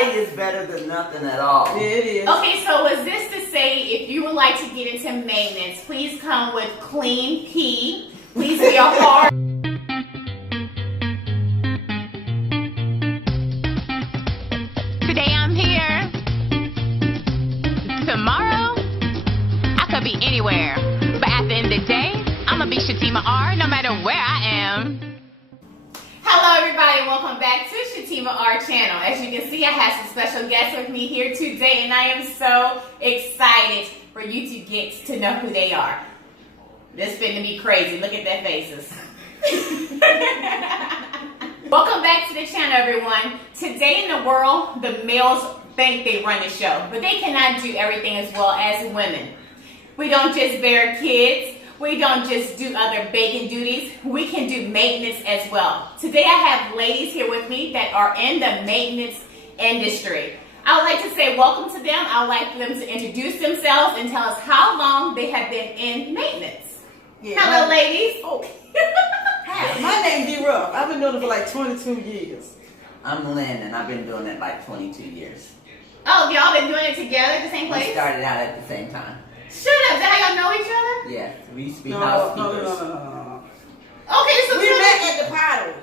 Somebody is better than nothing at all. Yeah, it is. Okay, so is this to say if you would like to get into maintenance, please come with clean pee. Please be a hard. Today I'm here. Tomorrow, I could be anywhere. But at the end of the day, I'm going to be SHATIMAR no matter where I am. Hello everybody, welcome back to SHATIMAR channel. As you can see, I have some special guests with me here today, and I am so excited for you to get to know who they are. This finna be crazy. Look at their faces. Welcome back to the channel, everyone. Today in the world, the males think they run the show, but they cannot do everything as well as women. We don't just bear kids. We don't just do other baking duties. We can do maintenance as well. Today I have ladies here with me that are in the maintenance industry. I would like to say welcome to them. I would like for them to introduce themselves and tell us how long they have been in maintenance. Yeah. Hello, ladies. Oh. Hi, my name's D. Ruff. I've been doing it for like 22 years. I'm Lynn, and I've been doing it like 22 years. Oh, y'all been doing it together at the same place? We started out at the same time. Shut up. Is that how y'all know each other? Yes, we used to be No. housekeepers. Okay, so We met at the pottery.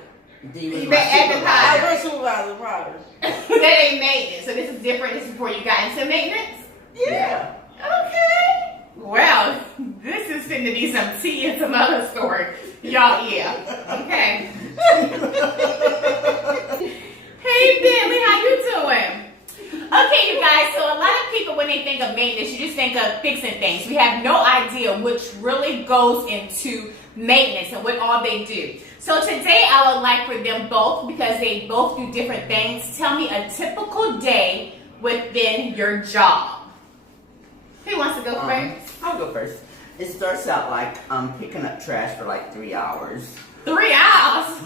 D was You my met at the supervisor. I was supervisor of pottery. that ain't maintenance. So this is different. This is before you got into maintenance? Yeah. Okay. Well, this is finna be some tea and some other story. Y'all, yeah. Okay. Hey, Bentley, how you doing? Okay, you guys, so a lot of people, when they think of maintenance, you just think of fixing things. We have no idea which really goes into maintenance and what all they do. So today, I would like for them both, because they both do different things, tell me a typical day within your job. Who wants to go first? I'll go first. It starts out like picking up trash for like 3 hours. 3 hours?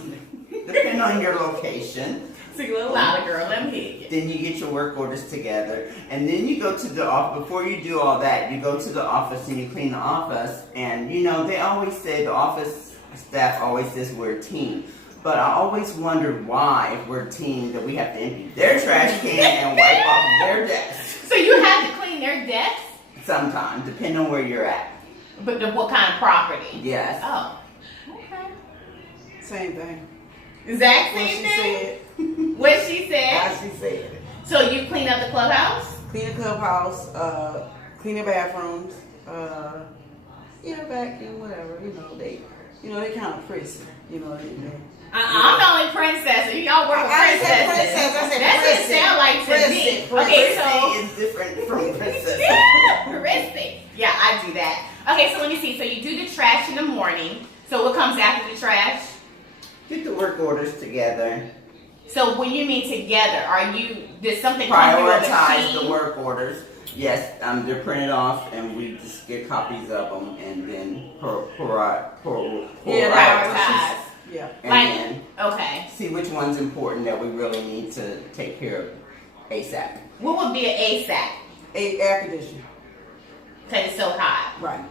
Depending on your location. Speak a little louder, girl. Let me hear you. Then you get your work orders together, and then you go to the office. Before you do all that, you go to the office and you clean the office. And you know, they always say, the office staff always says we're a team. But I always wondered why, if we're a team, that we have to empty their trash can and wipe off their desk. So you have to clean their desks? Sometimes, depending on where you're at. But what kind of property? Yes. Oh, okay. Same thing. Exact What same she thing? said. What she How said? she said it. So you clean up the clubhouse? Clean the clubhouse, clean the bathrooms, vacuum, whatever. They kind of prissy. I'm the only princess. Y'all work with I said princesses. princess. I said That doesn't prissy. sound like to me. Prissy. Okay, Prissy so is different from princess. prissy. Yeah, I do that. Okay, so let me see. So you do the trash in the morning. So what comes after the trash? Get the work orders together. So when you mean together, did something come through a Prioritize machine? the work orders. Yes, they're printed off, and we just get copies of them, and then Prioritize. Yeah. and Like, then okay. see which one's important that we really need to take care of ASAP. What would be an ASAP? Air conditioning. Because it's so hot. Right.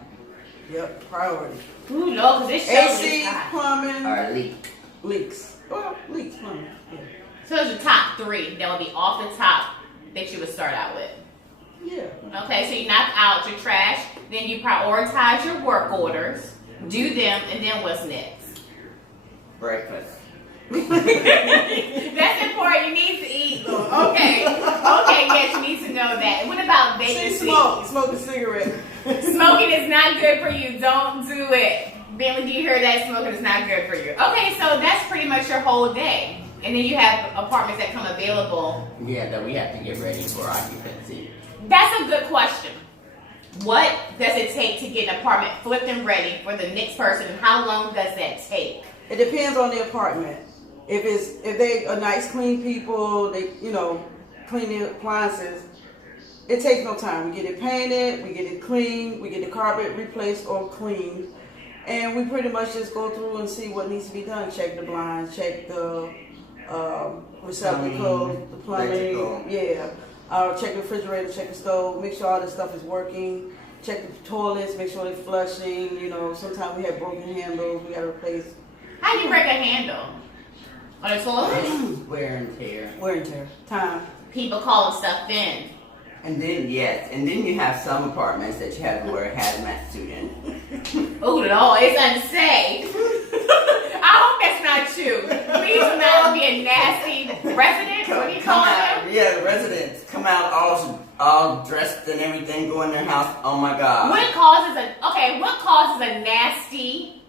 Yep. Priority. Ooh, no, because this show is AC, hot. plumbing, Or leak. leaks. Well, leaks, plumbing. Yeah. So it's the top 3 that would be off the top that you would start out with. Yeah. Okay, so you knock out your trash, then you prioritize your work orders, do them, and then what's next? Breakfast. That's important. You need to eat. Okay. Okay, yes, you need to know that. What about She vacancy? smoke a cigarette. Smoking is not good for you. Don't do it. Bentley, do you hear that? Smoking is not good for you. Okay, so that's pretty much your whole day. And then you have apartments that come available. Yeah, that we have to get ready for occupancy. That's a good question. What does it take to get an apartment flipped and ready for the next person, and how long does that take? It depends on the apartment. If they are nice, clean people, they clean the appliances. It takes no time. We get it painted, we get it cleaned, we get the carpet replaced or cleaned, and we pretty much just go through and see what needs to be done. Check the blinds, check the receptacles, the plumbing, electrical. check the refrigerator, check the stove, make sure all this stuff is working. Check the toilets, make sure they're flushing. Sometimes we have broken handles, we gotta replace. How do you break a handle? On a toilet? Wear and tear. Wear and tear. Time. people calling stuff in. And then you have some apartments that you have to wear a hazmat suit in. Oh no, it's unsafe. I hope that's not you. Please do not be a nasty resident. What do you call them? Yeah, the residents come out all dressed and everything, go in their house. Oh my God. What causes a nasty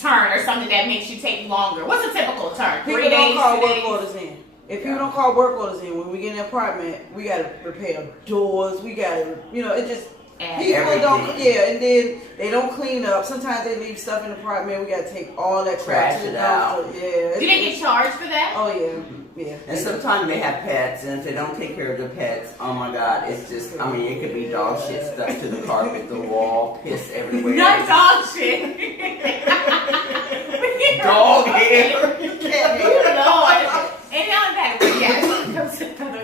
turn or something that makes you take longer? What's a typical turn? People 3 days, don't call 2 work days? orders in. If people don't call work orders in, when we get in an apartment, we gotta repair doors. We gotta, it just people don't. Yeah, and then they don't clean up. Sometimes they leave stuff in the apartment. We gotta take all that crap to the dumpster. Yeah. Do they get charged for that? Oh yeah. Yeah. And sometimes they have pets, and if they don't take care of the pets, oh my God, it's just, it could be dog shit stuck to the carpet, the wall, piss everywhere. Not dog shit. Dog hair. Lord. And now that,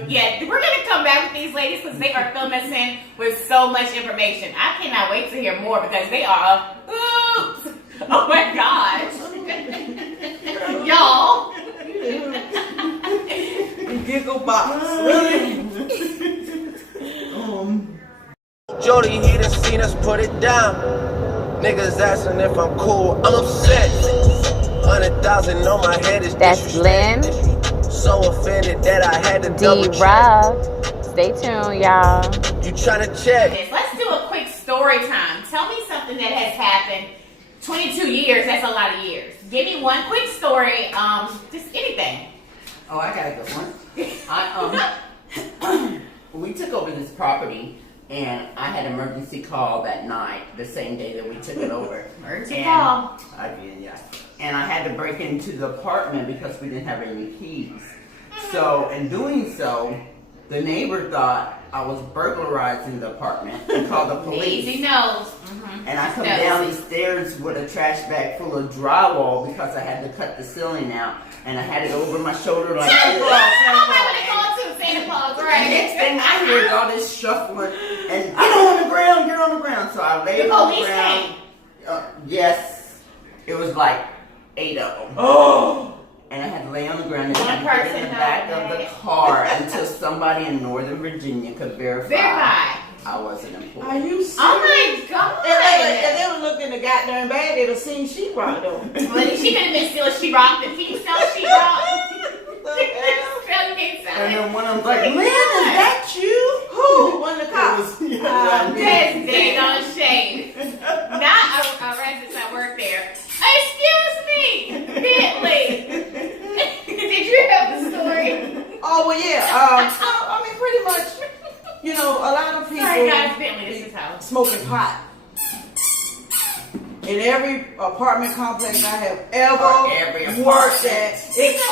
yeah, we're going to come back with these ladies because they are filling us in with so much information. I cannot wait to hear more because they are, oops. Oh my gosh. Y'all. Giggle box. Really? Jody, he done seen us put it down. Niggas asking if I'm cool, I'm upset. 100,000 on my head is That's Lynn. So offended that I had to double check. D-Rob. Stay tuned, y'all. You tryna check? Let's do a quick story time. Tell me something that has happened. 22 years, that's a lot of years. Give me one quick story, just anything. Oh, I got a good one. We took over this property, and I had an emergency call that night, the same day that we took it over. Emergency call. I did, yeah. And I had to break into the apartment because we didn't have any keys. So, in doing so, the neighbor thought I was burglarizing the apartment and called the police. Easy knows. And I come down these stairs with a trash bag full of drywall because I had to cut the ceiling out. And I had it over my shoulder like this. Santa Claus. Santa Claus, And right? next thing I hear is all this shuffling and get on the ground. So I laid The on the police ground. came. Yes, it was like 8 of them. Oh. And I had to lay on the ground and One I had to get in person the back held of the it. car until somebody in Northern Virginia could verify I wasn't employed. Are you serious? Oh my God. If they would look in the goddamn bag, they'd have seen sheetrock though. Well, she could have been stealing sheetrock. Can you sell sheetrock? And then one of them was like, "Man, is that you?" Who? One of the cops. That's dead on shame. Not a resident that worked there. Excuse me, Bentley. Did you have the story? Oh well, yeah. I mean, pretty much. A lot of people Sorry, guys, Bentley. This is how. smoking pot. In every apartment complex I have ever worked at, it's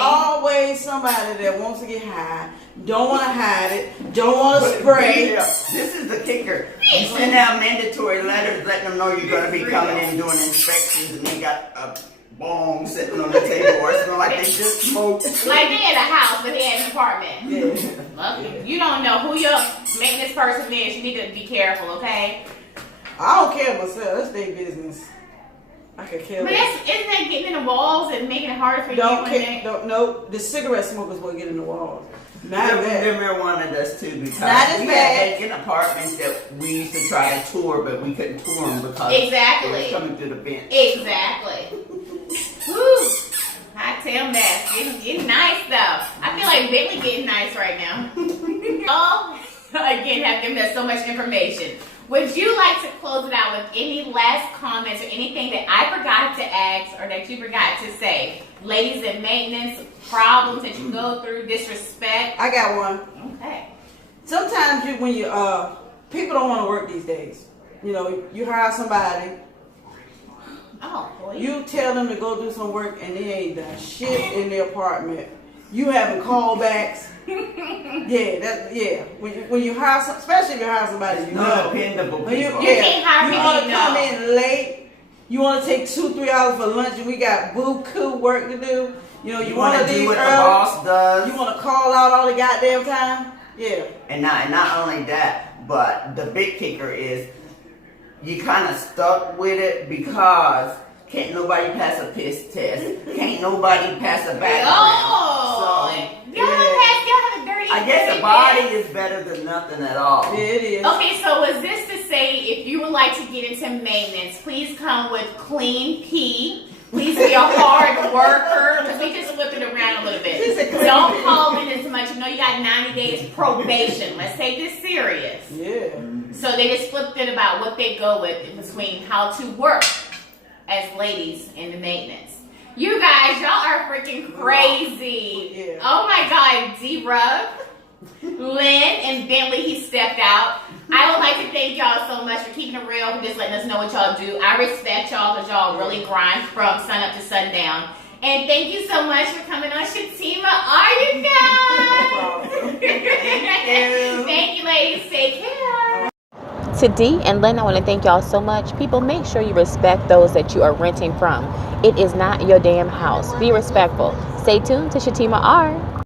always somebody that wants to get high, don't want to hide it, don't want to spray. This is the kicker. You send out mandatory letters letting them know you're going to be coming in doing inspections, and they got a bong sitting on the table or something like they just smoked. Like they had a house, but they had an apartment. Yeah. Look, you don't know who your maintenance person is. You need to be careful, okay? I don't care myself. That's their business. I could care But less. isn't that getting in the walls and making it harder for Don't you? care. No. The cigarette smokers will get in the walls. Not The that. marijuana does too because Not as we bad. had vacant apartments that we used to try to tour, but we couldn't tour them because Exactly. it was coming through the bench. Exactly. Woo. I tell them that. Getting nice though. I feel like Bentley getting nice right now. Oh, again, have given us so much information. Would you like to close it out with any last comments or anything that I forgot to ask or that you forgot to say? Ladies in maintenance, problems that you go through, disrespect? I got one. Okay. Sometimes people don't want to work these days. You hire somebody, Oh, boy. you tell them to go do some work, and they ain't done shit in their apartment. You having callbacks. Yeah. When you hire, especially if you hire somebody you know. Dependable When you people. can't hire you me, want to you come know. in late. You want to take 2-3 hours for lunch, and we got buku work to do. You want to do leave what the early. boss does. You want to call out all the goddamn time. Yeah. And not only that, but the big kicker is you kind of stuck with it because can't nobody pass a piss test. Can't nobody pass a background. Oh, So, y'all pass your guess a body is better than nothing at all. Yeah, it is. Okay, so is this to say if you would like to get into maintenance, please come with clean pee. Please be a hard worker, because we just flipped it around a little bit. Don't call in as much. You know you got 90 days probation. Let's take this serious. Yeah. So they just flipped it about what they go with in between how to work as ladies in the maintenance. You guys, y'all are freaking crazy. Yeah. Oh my God, D-Rub, Lynn, and Bentley, he stepped out. I would like to thank y'all so much for keeping it real, for just letting us know what y'all do. I respect y'all because y'all really grind from sun up to sundown. And thank you so much for coming on Shatima. Are you guys? Thank you, ladies. Take care. To D and Lynn, I want to thank y'all so much. People, make sure you respect those that you are renting from. It is not your damn house. Be respectful. Stay tuned to Shatima R.